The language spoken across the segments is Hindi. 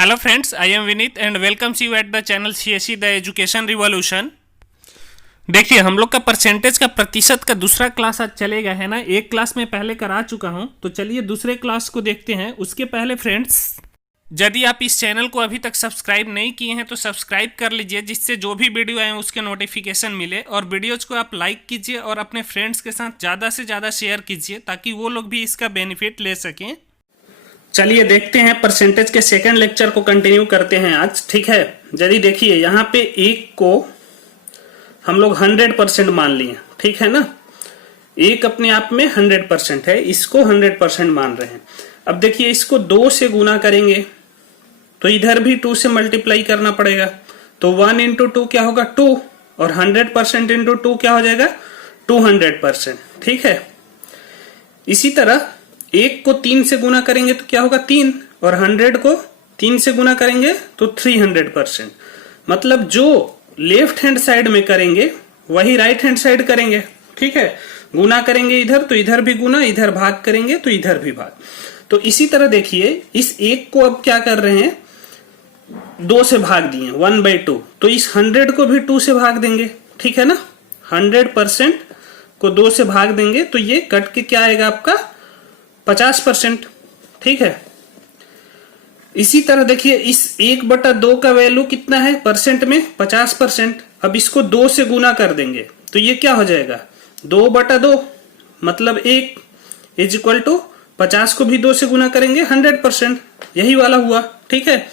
Hello friends, I am Vinit and welcomes you at the channel CSE The Education Revolution। देखिए हम लोग का परसेंटेज का प्रतिशत का दूसरा क्लास आज चलेगा, है ना। एक क्लास में पहले करा चुका हूं, तो चलिए दूसरे क्लास को देखते हैं। उसके पहले फ्रेंड्स, यदि आप इस चैनल को अभी तक सब्सक्राइब नहीं किए हैं तो सब्सक्राइब कर लीजिए, जिससे जो भी वीडियो आए उसके नोटिफिकेशन मिले। और वीडियोज को आप लाइक कीजिए और अपने फ्रेंड्स के साथ ज़्यादा से ज़्यादा शेयर कीजिए, ताकि वो लोग भी इसका बेनिफिट ले सकें। चलिए देखते हैं, परसेंटेज के सेकंड लेक्चर को कंटिन्यू करते हैं आज, ठीक है। यदि देखिए यहाँ पे एक को हम लोग 100% मान लिए, ठीक है ना। एक अपने आप में 100% है, इसको 100% मान रहे हैं। अब देखिए इसको 2 से गुना करेंगे तो इधर भी 2 से मल्टीप्लाई करना पड़ेगा, तो 1 इंटू 2 क्या होगा 2, और 100% इंटू 2 क्या हो जाएगा 200%, ठीक है। इसी तरह एक को 3 से गुना करेंगे तो क्या होगा 3, और 100 को 3 से गुना करेंगे तो 300%। मतलब जो लेफ्ट हैंड साइड में करेंगे वही राइट हैंड साइड करेंगे, ठीक है। गुना करेंगे इधर तो इधर भी गुना, इधर भाग करेंगे तो इधर भी भाग। तो इसी तरह देखिए इस एक को अब क्या कर रहे हैं, 2 से भाग दिए 1/2, तो इस 100 को भी 2 से भाग देंगे, ठीक है ना। 100% को 2 से भाग देंगे तो ये कट के क्या आएगा आपका 50%, ठीक है। इसी तरह देखिए इस 1/2 का वैल्यू कितना है परसेंट में 50%। अब इसको 2 से गुना कर देंगे तो ये क्या हो जाएगा 2/2, मतलब 1 इज इक्वल टू 50 को भी 2 से गुना करेंगे 100%, यही वाला हुआ, ठीक है।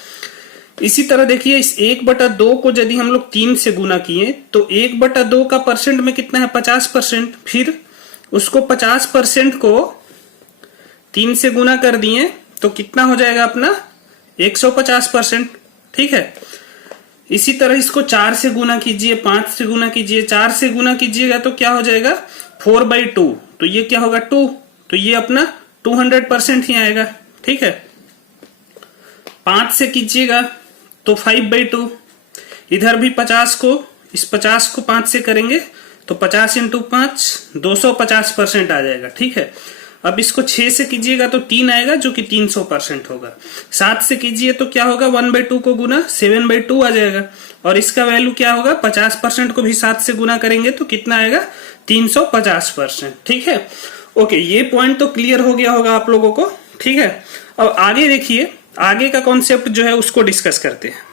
इसी तरह देखिए इस 1/2 को यदि हम लोग 3 से गुना किए तो 1/2 का परसेंट में कितना है 50%। फिर उसको 50% को 3 से गुना कर दिए तो कितना हो जाएगा अपना 150%, ठीक है। इसी तरह इसको 4 से गुना कीजिए, 5 से गुना कीजिए, 4 से गुना कीजिएगा तो क्या हो जाएगा 4/2, तो ये क्या होगा 2, तो ये अपना 200% ही आएगा, ठीक है। 5 से कीजिएगा तो 5/2, इधर भी 50 को, इस 50 को 5 से करेंगे तो 50 इंटू 5 250% आ जाएगा, ठीक है। अब इसको 6 से कीजिएगा तो 3 आएगा, जो कि 300% होगा। 7 से कीजिए तो क्या होगा 1/2 को गुना 7/2 आ जाएगा, और इसका वैल्यू क्या होगा 50% को भी 7 से गुना करेंगे तो कितना आएगा 350%, ठीक है। ओके, ये पॉइंट तो क्लियर हो गया होगा आप लोगों को, ठीक है। अब आगे देखिए, आगे का कॉन्सेप्ट जो है उसको डिस्कस करते हैं।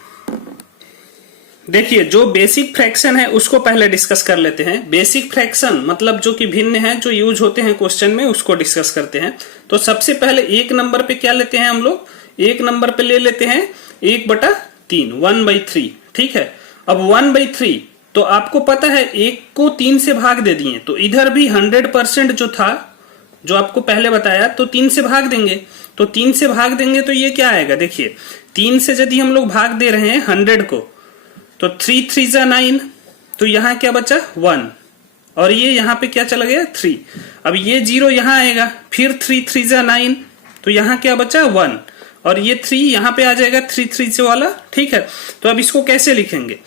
देखिए जो बेसिक फ्रैक्शन है उसको पहले डिस्कस कर लेते हैं। बेसिक फ्रैक्शन मतलब जो कि भिन्न है, जो यूज होते हैं क्वेश्चन में, उसको डिस्कस करते हैं। तो सबसे पहले 1 नंबर पे क्या लेते हैं हम लोग, 1 नंबर पे ले लेते हैं 1/3, 1/3, ठीक है। अब 1/3 तो आपको पता है 1 को 3 से भाग दे दिए, तो इधर भी 100% जो था, जो आपको पहले बताया, तो 3 से भाग देंगे। तो 3 से भाग देंगे तो ये क्या आएगा, देखिए 3 से यदि हम लोग भाग दे रहे हैं 100 को, तो 3 3 जा 9, तो यहां क्या बचा 1, और ये यहां पे क्या चला गया 3। अब ये 0 यहां आएगा, फिर 3 3 जा 9, तो यहां क्या बचा 1, और ये 3 यहां पे आ जाएगा 3 3 से वाला, ठीक है। तो अब इसको कैसे लिखेंगे,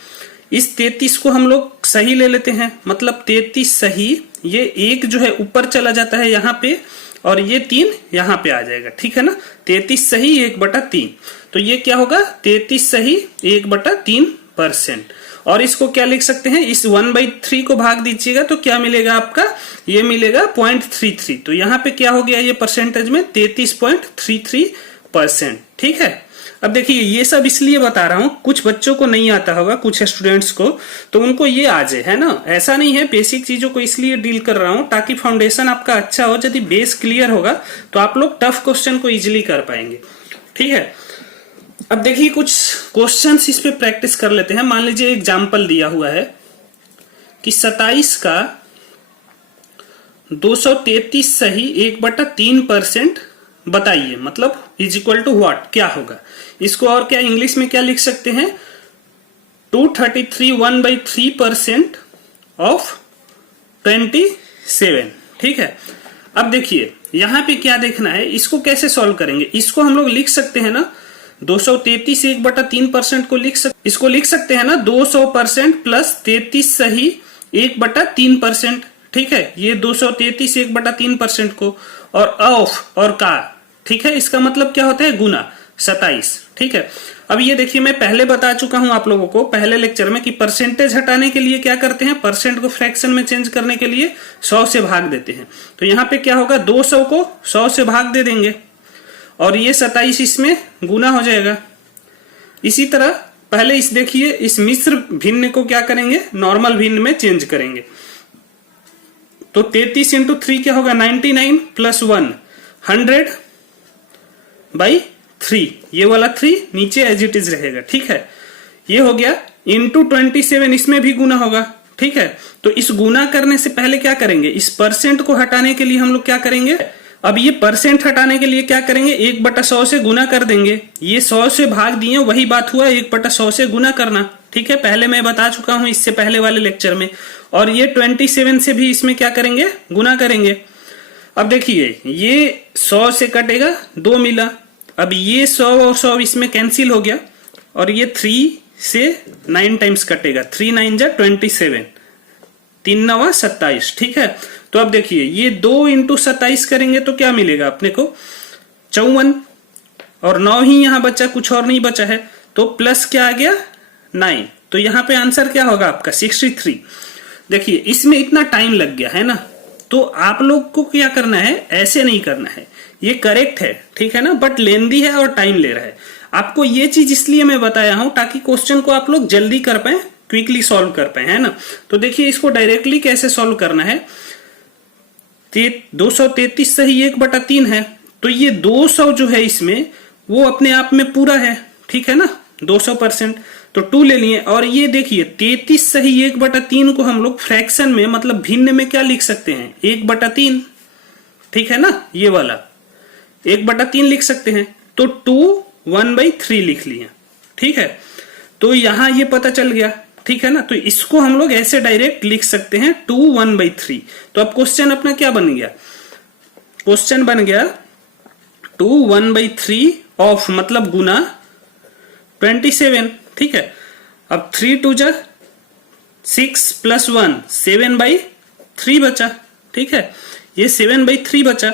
इस 33 को हम लोग सही ले लेते हैं, मतलब 33 सही, ये 1 जो है ऊपर चला जाता है यहाँ पे, और ये 3 यहाँ पे आ जाएगा, ठीक है ना। 33 सही 1/3, तो ये क्या होगा 33 सही 1/3%। और इसको क्या लिख सकते हैं, इस 1/3 को भाग दीजिएगा तो क्या मिलेगा आपका, ये मिलेगा 0.33, तो यहाँ पे क्या हो गया ये परसेंटेज में 33.33%, ठीक है। अब देखिए ये सब इसलिए बता रहा हूं, कुछ बच्चों को नहीं आता होगा, कुछ स्टूडेंट्स को, तो उनको ये आ जाए, है ना। ऐसा नहीं है, बेसिक चीजों को इसलिए डील कर रहा हूं ताकि फाउंडेशन आपका अच्छा हो। यदि बेस क्लियर होगा तो आप लोग टफ क्वेश्चन को इजिली कर पाएंगे, ठीक है। अब देखिए कुछ क्वेश्चंस इस पे प्रैक्टिस कर लेते हैं। मान लीजिए एग्जाम्पल दिया हुआ है कि 27 का 233 सही 1/3% बताइए, मतलब इज इक्वल टू व्हाट, क्या होगा। इसको और क्या इंग्लिश में क्या लिख सकते हैं, 233 1/3% ऑफ 27, ठीक है। अब देखिए यहां पे क्या देखना है, इसको कैसे सॉल्व करेंगे। इसको हम लोग लिख सकते हैं ना 233 1/3% को इसको लिख सकते हैं ना 200% प्लस 33 सही 1/3%, ठीक है। ये 233 1/3% को, और ऑफ और का, ठीक है। इसका मतलब क्या होता है गुना, 27। ठीक है, अब ये देखिए मैं पहले बता चुका हूं आप लोगों को पहले लेक्चर में कि परसेंटेज हटाने के लिए क्या करते हैं, परसेंट को फ्रैक्शन में चेंज करने के लिए 100 से भाग देते हैं। तो यहां पे क्या होगा, 200 को 100 से भाग दे देंगे और ये 27 इसमें गुना हो जाएगा। इसी तरह पहले इस देखिए इस मिश्र भिन्न को क्या करेंगे, नॉर्मल भिन्न में चेंज करेंगे। तो 33 इंटू 3 क्या होगा, 99 प्लस 1 100/3, ये वाला 3 नीचे एज इट इज रहेगा। ठीक है, ये हो गया इंटू 27, इसमें भी गुना होगा। ठीक है, तो इस गुना करने से पहले क्या करेंगे, इस परसेंट को हटाने के लिए हम लोग क्या करेंगे, अब ये परसेंट हटाने के लिए क्या करेंगे, 1/100 से गुना कर देंगे। ये 100 से भाग दिए, वही बात हुआ 1/100 से गुना करना। ठीक है, पहले मैं बता चुका हूं इससे पहले वाले लेक्चर में। और ये 27 से भी इसमें क्या करेंगे, गुना करेंगे। अब देखिए ये 100 से कटेगा, 2 मिला। अब ये 100 और 100 इसमें कैंसिल हो गया और ये 3 से 9 टाइम्स कटेगा, 3 9 जा 27, 3 9 27। ठीक है, तो अब देखिए ये 2 इंटू 27 करेंगे तो क्या मिलेगा अपने को, 54, और 9 ही यहां बचा, कुछ और नहीं बचा है। तो प्लस क्या आ गया, 9। तो यहां पे आंसर क्या होगा आपका, 63। देखिए इसमें इतना टाइम लग गया है ना, तो आप लोग को क्या करना है, ऐसे नहीं करना है, ये करेक्ट है। ठीक है ना, बट लेंदी है और टाइम ले रहा है। आपको ये चीज इसलिए मैं बताया हूं ताकि क्वेश्चन को आप लोग जल्दी कर पाए, क्विकली सॉल्व कर पाए, है ना। तो देखिए इसको डायरेक्टली कैसे सॉल्व करना है, 233 सही 1/3 है। तो ये 200 जो है इसमें वो अपने आप में पूरा है। ठीक है ना, 200%, तो 2 ले लिए। और ये देखिए 33 सही 1/3 को हम लोग फ्रैक्शन में मतलब भिन्न में क्या लिख सकते हैं, 1/3। ठीक है ना, ये वाला 1/3 लिख सकते हैं। तो 2 1/3 लिख लिए। ठीक है, तो यहां ये पता चल गया। ठीक है ना, तो इसको हम लोग ऐसे डायरेक्ट लिख सकते हैं 2 1/3। तो अब क्वेश्चन अपना क्या बन गया, क्वेश्चन बन गया 2 1/3 ऑफ मतलब गुना 27। ठीक है, अब 3 2 जा 6 प्लस 1 7/3 बचा। ठीक है, ये 7/3 बचा।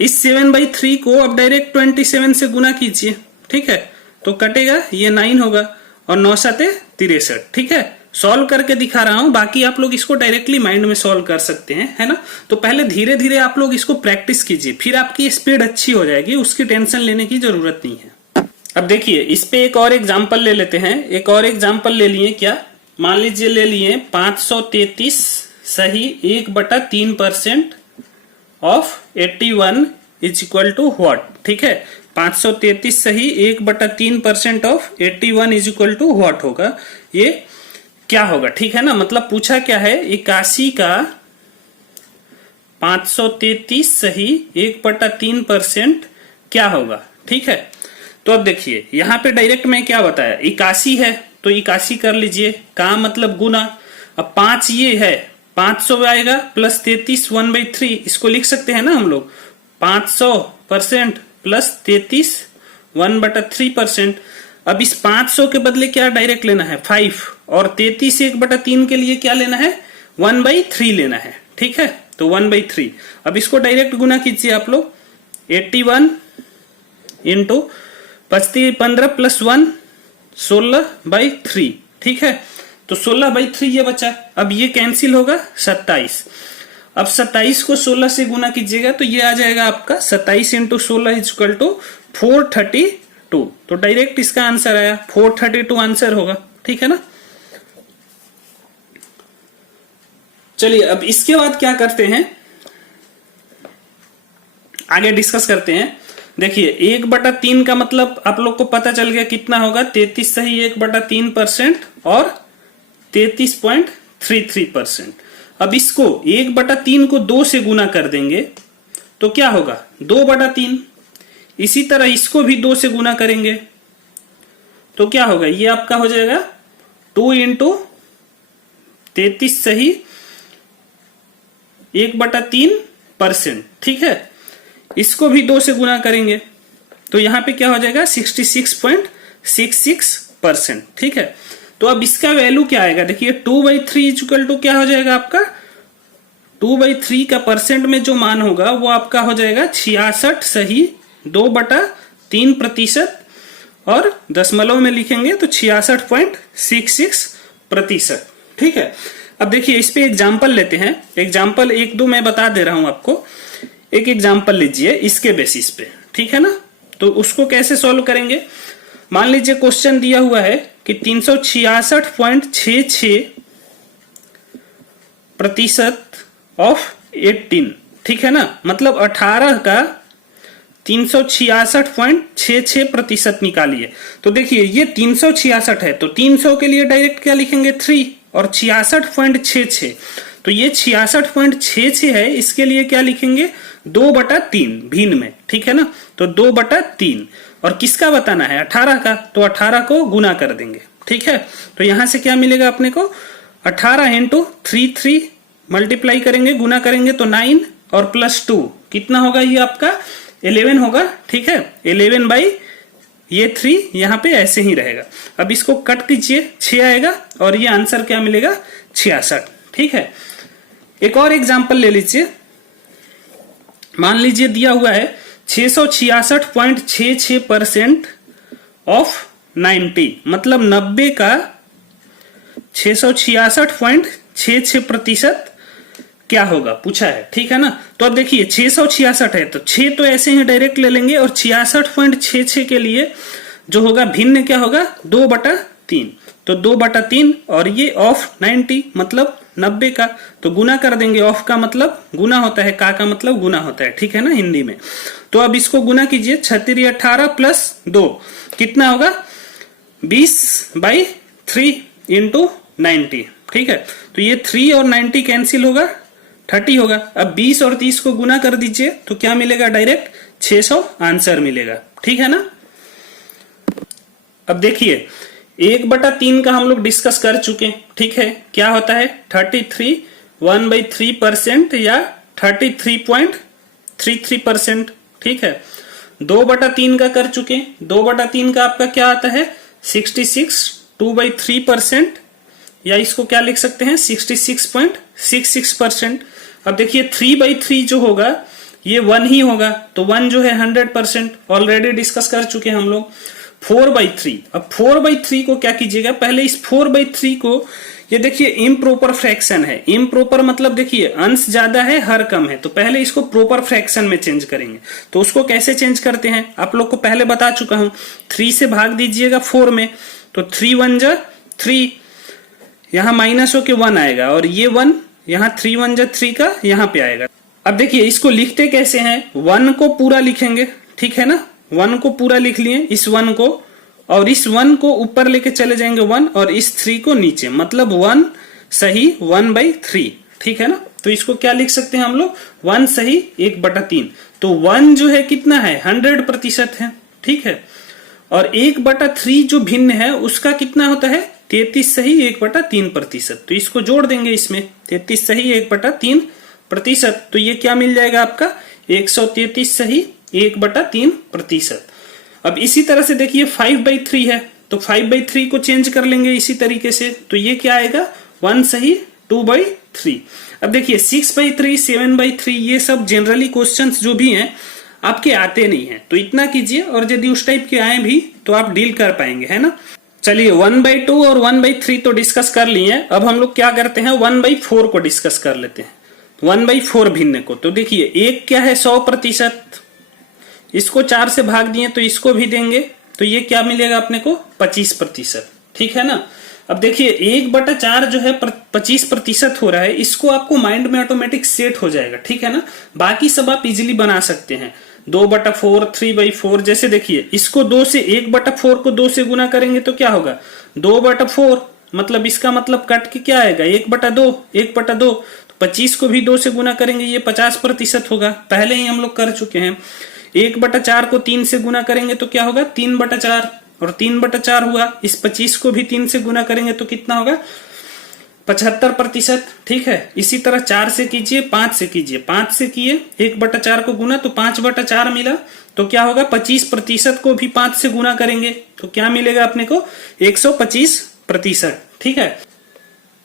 इस 7/3 को अब डायरेक्ट 27 से गुना कीजिए। ठीक है, तो कटेगा, ये 9 होगा और 9 7 63। ठीक है, सॉल्व करके दिखा रहा हूं, बाकी आप लोग इसको डायरेक्टली माइंड में सॉल्व कर सकते हैं, है ना। तो पहले धीरे धीरे आप लोग इसको प्रैक्टिस कीजिए, फिर आपकी स्पीड अच्छी हो जाएगी, उसकी टेंशन लेने की जरूरत नहीं है। अब देखिए इस पे एक और एग्जाम्पल ले लेते हैं। एक और एग्जाम्पल ले लिए, क्या, मान लीजिए ले लिए 533 सही 1/3% of 81 is equal to what. ठीक है, 533 सही 1/3% of 81 is equal to what होगा, ये क्या होगा। ठीक है ना, मतलब पूछा क्या है, 81 का 533 सही 1/3% क्या होगा। ठीक है, तो अब देखिए यहां पे डायरेक्ट मैं क्या बताया, 81 है तो 81 कर लीजिए, का मतलब गुना। अब 5 ये है, 500 आएगा प्लस 33 1/3, इसको लिख सकते हैं ना हम लोग, 500% प्लस 33 1/3%। अब इस 500 के बदले क्या डायरेक्ट लेना है 5, और 33 1/3 के लिए क्या लेना है 1/3 लेना है। ठीक है, तो 1/3। अब इसको डायरेक्ट गुना कीजिए आप लोग, 81 इंटू 15 प्लस 1 16/3। ठीक है, तो 16/3 ये बचा। अब ये कैंसिल होगा 27। अब 27 को 16 से गुना कीजिएगा तो ये आ जाएगा आपका 27 इंटू 16 इज इक्वल टू 432। तो डायरेक्ट इसका आंसर आया 432 आंसर होगा। ठीक है ना, चलिए अब इसके बाद क्या करते हैं, आगे डिस्कस करते हैं। देखिए 1/3 का मतलब आप लोग को पता चल गया कितना होगा, 33 सही 1/3% और 33.33%। अब इसको 1/3 को 2 से गुना कर देंगे तो क्या होगा 2/3। इसी तरह इसको भी 2 से गुना करेंगे तो क्या होगा, ये आपका हो जाएगा 2 इंटू 33 सही 1/3%। ठीक है, इसको भी 2 से गुना करेंगे तो यहां पे क्या हो जाएगा 66.66%। ठीक है, तो अब इसका वैल्यू क्या आएगा, देखिए 2/3 इक्वल टू क्या हो जाएगा आपका, 2/3 का परसेंट में जो मान होगा वो आपका हो जाएगा 66 सही 2/3 3% और दशमलव में लिखेंगे तो 66.66%। ठीक है, अब देखिए इस पे एग्जाम्पल लेते हैं। एग्जाम्पल 1-2 मैं बता दे रहा हूं आपको। एक एग्जाम्पल लीजिए इसके बेसिस पे, ठीक है ना। तो उसको कैसे सॉल्व करेंगे, मान लीजिए क्वेश्चन दिया हुआ है कि 366.66% ऑफ 18, ठीक है ना, मतलब 18 का 366.66% निकालिए। तो देखिए ये 366 है, तो 300 के लिए डायरेक्ट क्या लिखेंगे 3, और 66.66, तो ये 66.66 है, इसके लिए क्या लिखेंगे 2/3 भिन्न में, ठीक है ना। तो 2/3, और किसका बताना है 18 का, तो 18 को गुना कर देंगे, ठीक है। तो यहां से क्या मिलेगा अपने को 18 × 3 मल्टीप्लाई करेंगे, गुना करेंगे तो 9 और +2 कितना होगा, ये आपका 11 होगा, ठीक है। 11/3 यहां पे ऐसे ही रहेगा। अब इसको कट कीजिए 6 आएगा, और ये आंसर क्या मिलेगा 66, ठीक है। एक और एग्जांपल ले लीजिए, मान लीजिए दिया हुआ है 666.66% ऑफ 90, मतलब 90 का 666.66% क्या होगा पूछा है, ठीक है ना। तो अब देखिए 666 है, तो 6 तो ऐसे ही डायरेक्ट ले लेंगे, और 66.66 के लिए जो होगा भिन्न क्या होगा 2/3, तो 2/3, और ये ऑफ 90 मतलब 90 का, तो गुना कर देंगे। ऑफ का मतलब गुना होता है, का मतलब गुना होता है, ठीक है ना हिंदी में। तो अब इसको गुना कीजिए, 36 + 2 कितना होगा 20/3 × 90, ठीक है। तो ये 3 और 90 कैंसिल होगा, 30 होगा। अब 20 और 30 को गुना कर दीजिए, तो क्या मिलेगा डायरेक्ट 600 आंसर मिलेगा, ठीक है ना। अब देखिए 1/3 का हम लोग डिस्कस कर चुके हैं, ठीक है। क्या होता है 33 1/3% या 33.33%, ठीक है। 2/3 का कर चुके हैं, 2/3 का आपका क्या आता है 66 2/3%, या इसको क्या लिख सकते हैं 66.66%। अब देखिए 3/3 जो होगा ये 1 ही होगा, तो 1 जो है 100%, ऑलरेडी डिस्कस कर चुके हैं हम लोग। 4/3, अब 4/3 को क्या कीजिएगा, पहले इस 4/3 को, ये देखिए इम्प्रॉपर फ्रैक्शन है। इम्प्रॉपर मतलब देखिए अंश ज्यादा है हर कम है, तो पहले इसको प्रॉपर फ्रैक्शन में चेंज करेंगे। तो उसको कैसे चेंज करते हैं आप लोग को पहले बता चुका हूं, 3 से भाग दीजिएगा 4 में, तो 3 1 जा 3, यहां माइनस होके 1 आएगा, और ये 1 यहां 3 1 जा 3 का यहां पे आएगा। अब देखिए इसको लिखते कैसे हैं, 1 को पूरा लिखेंगे, ठीक है ना, 1 को पूरा लिख लिए, इस 1 को, और इस 1 को ऊपर लेके चले जाएंगे 1, और इस 3 को नीचे, मतलब 1 सही 1/3, ठीक है ना। तो इसको क्या लिख सकते हैं हम लोग 1 सही 1/3, तो 1 जो है कितना है 100% है, ठीक है। और 1/3 जो भिन्न है उसका कितना होता है 33 सही 1/3%, तो इसको जोड़ देंगे इसमें 33 सही 1/3%, तो ये क्या मिल जाएगा आपका 133 सही 1/3%। अब इसी तरह से देखिए 5/3 है, तो 5/3 को चेंज कर लेंगे इसी तरीके से, तो ये क्या आएगा 1 सही 2/3। अब देखिए 6/3 7/3 ये सब जनरली क्वेश्चंस जो भी हैं आपके आते नहीं है, तो इतना कीजिए, और यदि उस टाइप के आए भी तो आप डील कर पाएंगे, है ना। चलिए 1/2 और 1/3 तो डिस्कस कर लिए, अब हम लोग क्या करते हैं 1/4 को डिस्कस कर लेते हैं, 1/4 भिन्न को। तो देखिए एक क्या है 100%, इसको 4 से भाग दिए तो इसको भी देंगे, तो ये क्या मिलेगा अपने को 25%, ठीक है ना। अब देखिए 1/4 जो है 25% हो रहा है, इसको आपको माइंड में ऑटोमेटिक सेट हो जाएगा, ठीक है ना। बाकी सब आप इजीली बना सकते हैं, 2/4 3/4, जैसे देखिए इसको 2 से 1/4 को 2 से गुना करेंगे तो क्या होगा 2/4, मतलब इसका मतलब कट के क्या आएगा 1/2 1/2, तो 25 को भी 2 से गुना करेंगे, ये 50% होगा, पहले ही हम लोग कर चुके हैं। 1/4 को 3 से गुना करेंगे तो क्या होगा 3/4, और 3/4 हुआ, इस 25 को भी 3 से गुना करेंगे तो कितना होगा 75%, ठीक है। इसी तरह 4 से कीजिए 5 से कीजिए, 5 से किए 1/4 को गुना तो 5/4 मिला, तो क्या होगा 25% को भी 5 से गुना करेंगे तो क्या मिलेगा अपने को 125%, ठीक है।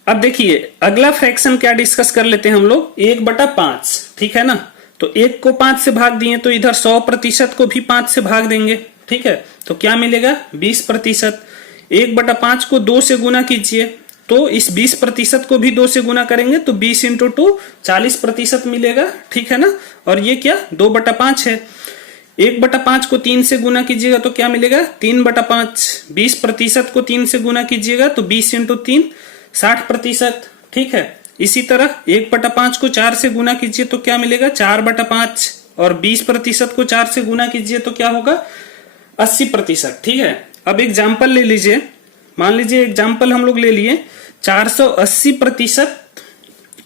अब देखिए अगला फ्रैक्शन क्या डिस्कस कर लेते हैं हम लोग 1/5, ठीक है ना। तो 1 को 5 से भाग दिए तो इधर 100% को भी 5 से भाग देंगे, ठीक है, तो क्या मिलेगा 20%। 1/5 को 2 से गुना कीजिए, तो इस 20% को भी 2 से गुना करेंगे तो 20 इंटू 2 40% मिलेगा, ठीक है ना। और ये क्या 2/5 है। 1/5 को 3 से गुना कीजिएगा तो क्या मिलेगा 3/5। 20% को 3 से गुना कीजिएगा तो 20 इंटू 3 60%, ठीक है। इसी तरह 1/5 को 4 से गुना कीजिए तो क्या मिलेगा 4/5, और 20% को 4 से गुना कीजिए तो क्या होगा 80%, ठीक है। अब एग्जाम्पल ले लीजिए, मान लीजिए एग्जाम्पल हम लोग ले लिए 480%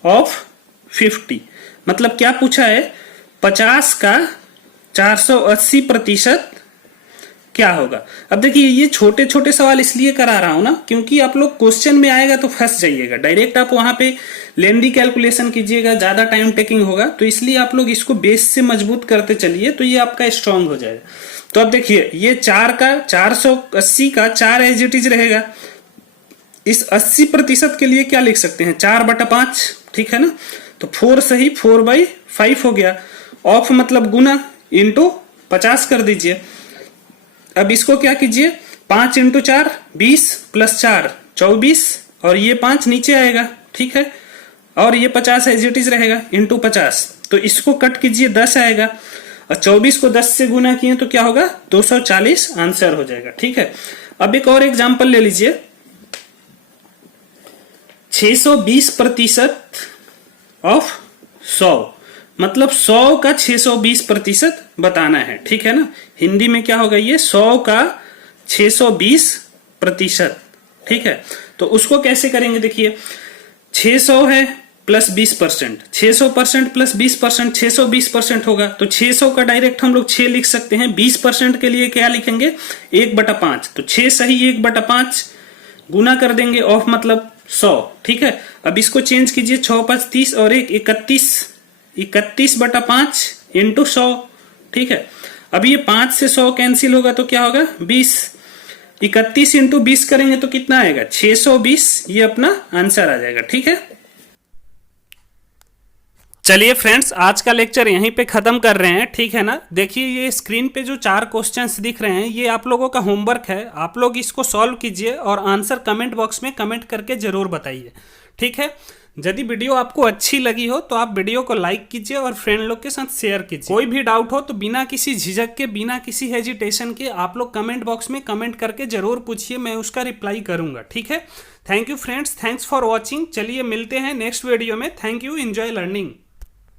ऑफ 50, मतलब क्या पूछा है 50 का 480% क्या होगा। अब देखिए ये छोटे छोटे सवाल इसलिए करा रहा हूं ना, क्योंकि आप लोग क्वेश्चन में आएगा तो फंस जाइएगा, डायरेक्ट आप वहां पे लेंदी कैलकुलेशन कीजिएगा, ज्यादा टाइम टेकिंग होगा, तो इसलिए आप लोग इसको बेस से मजबूत करते चलिए तो ये आपका स्ट्रांग हो जाएगा। तो अब देखिए ये 480 का 4 एज इट इज रहेगा। इस 80% के लिए क्या लिख सकते हैं 4/5, ठीक है ना। तो 4 सही 4/5 हो गया। ऑफ मतलब गुना, इंटू 50 कर दीजिए। अब इसको क्या कीजिए 5 इंटू 4 20 प्लस 4 24, और ये 5 नीचे आएगा, ठीक है। और ये 50 एज इट इज रहेगा इंटू 50, तो इसको कट कीजिए 10 आएगा, और 24 को 10 से गुना किए तो क्या होगा 240 आंसर हो जाएगा, ठीक है। अब एक और एग्जांपल ले लीजिए 620% ऑफ 100, मतलब 100 का 620% बताना है, ठीक है ना। हिंदी में क्या होगा ये 100 का 620%, ठीक है। तो उसको कैसे करेंगे देखिए 600 है प्लस 20%, 600% प्लस 20% 620% होगा, तो 600 का डायरेक्ट हम लोग 6 लिख सकते हैं। 20% के लिए क्या लिखेंगे 1/5, तो 6 सही 1/5 गुना कर देंगे, ऑफ मतलब 100, ठीक है। अब इसको चेंज कीजिए 6 5 30 और 1 31/5 इंटू 100, ठीक है। अब ये 5 से 100 कैंसिल होगा तो क्या होगा 20, 31 इंटू 20 करेंगे तो कितना आएगा 620, ये अपना आंसर आ जाएगा, ठीक है। चलिए फ्रेंड्स आज का लेक्चर यहीं पे खत्म कर रहे हैं, ठीक है ना। देखिए ये स्क्रीन पे जो 4 क्वेश्चंस दिख रहे हैं ये आप लोगों का होमवर्क है, आप लोग इसको सॉल्व कीजिए और आंसर कमेंट बॉक्स में कमेंट करके जरूर बताइए, ठीक है। यदि वीडियो आपको अच्छी लगी हो तो आप वीडियो को लाइक कीजिए और फ्रेंड लोग के साथ शेयर कीजिए। कोई भी डाउट हो तो बिना किसी झिझक के, बिना किसी हेजिटेशन के आप लोग कमेंट बॉक्स में कमेंट करके जरूर पूछिए, मैं उसका रिप्लाई करूंगा, ठीक है। Thank you friends, thanks for watching. चलिए मिलते हैं नेक्स्ट वीडियो में। Thank you, enjoy learning.